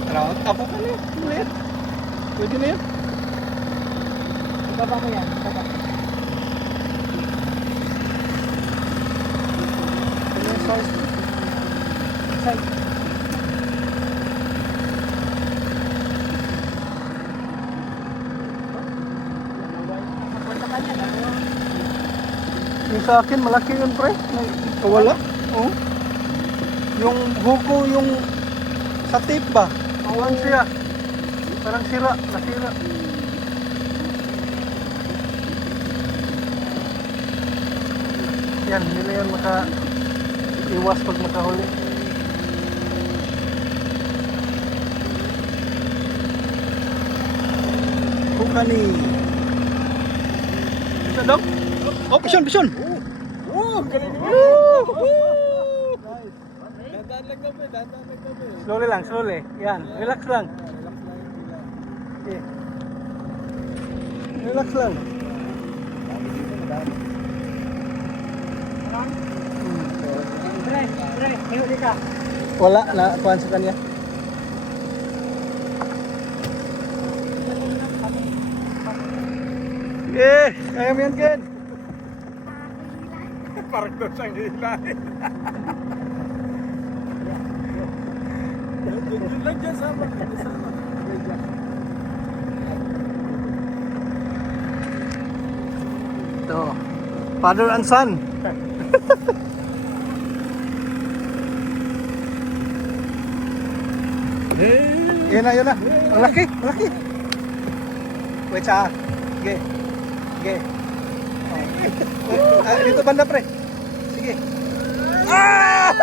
Trout. Apo ka na. Ulit. Pwede na yan. Ibaba mo yan. Ibaba. Ano yung size? Side. Punta ka niya. Yung sa akin, malaki yun, pre. Wala. Oh. Yung huko, yung sa tape ba? Awan siya. Parang sira. Nasira. Yan, hindi na yan iwas pag makahuli. Hukani. Bisa daw? Oh, bison, bison! Galing mo. Dandan lang kami, dandan lang kami. Slowly lang, slowly. Yan, relax lang. Okay. Relax lang. Pre, may huli ka. Wala na kuhan sa kanya. Eh, kaya mo yan, Ken. Parang doon siyang hilahin. Yun lang dyan sama. Ito, father and son. Yun na, yun na. Ang laki, ang laki. Wait sa. Sige. Sige. Oh. Dito banda, pre. Sige. Ah!